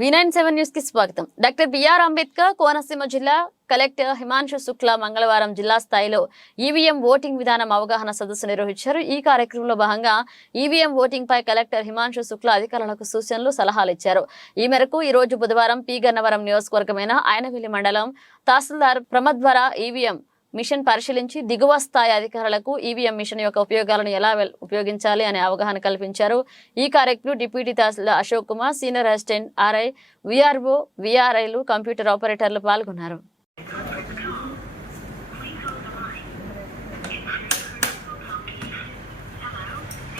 వినైన్ seven న్యూస్కి స్వాగతం. Doctor BR Ambedkar Konaseema జిల్లా కలెక్టర్ హిమాంశు శుక్లా మంగళవారం జిల్లా స్థాయిలో ఈవీఎం ఓటింగ్ విధానం అవగాహన సదస్సు నిర్వహించారు. ఈ కార్యక్రమంలో భాగంగా ఈవీఎం ఓటింగ్ పై కలెక్టర్ హిమాంశు శుక్లా అధికారులకు సూచనలు సలహాలు ఇచ్చారు. ఈ మేరకు ఈ రోజు బుధవారం పి గన్నవరం నియోజకవర్గమైన ఆయనవెల్లి మండలం తహసీల్దార్ ప్రమద్వార ఈవీఎం మిషన్ పరిశీలించి దిగువ స్థాయి అధికారులకు ఈవీఎం మిషన్ యొక్క ఉపయోగాలను ఎలా ఉపయోగించాలి అనే అవగాహన కల్పించారు. ఈ కార్యక్రమంలో deputy tahsildar Ashok Kumar senior assistant RI VRO విఆర్ఐలు computer ఆపరేటర్లు పాల్గొన్నారు.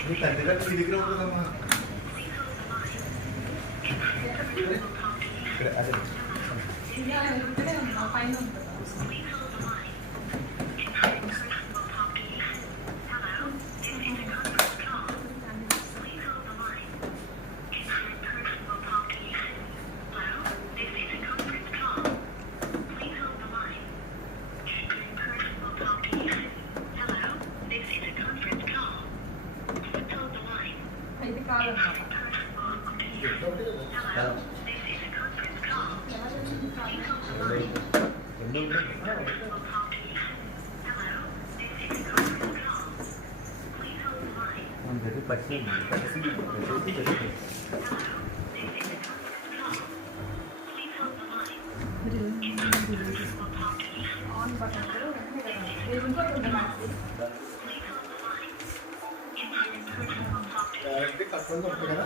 నీ డైరెక్ట్ కట్టుకొని ఉంటుంది కదా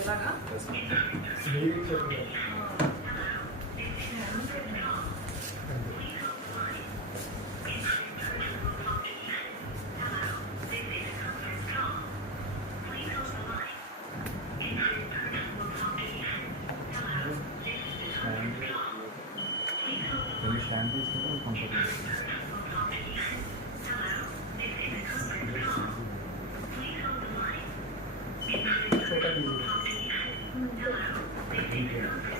되다가 Please hold the line. Here.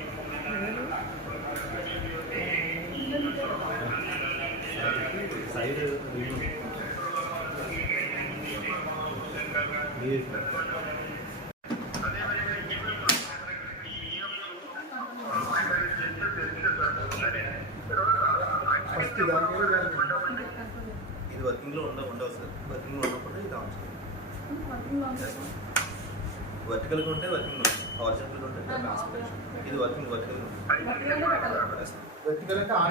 Side first దానికి ఇది వర్కింగ్లో ఉండవు సార్. వర్కింగ్లో ఉన్నప్పుడు ఇది ఆన్ చేయాలి వర్టికల్ ఉంటే వర్కింగ్లో హారిజంటల్ ఉంటే ట్రాన్స్పరేషన్ ఇది వర్కింగ్ వర్టికల్ ఉంటుంది వెతికలంటే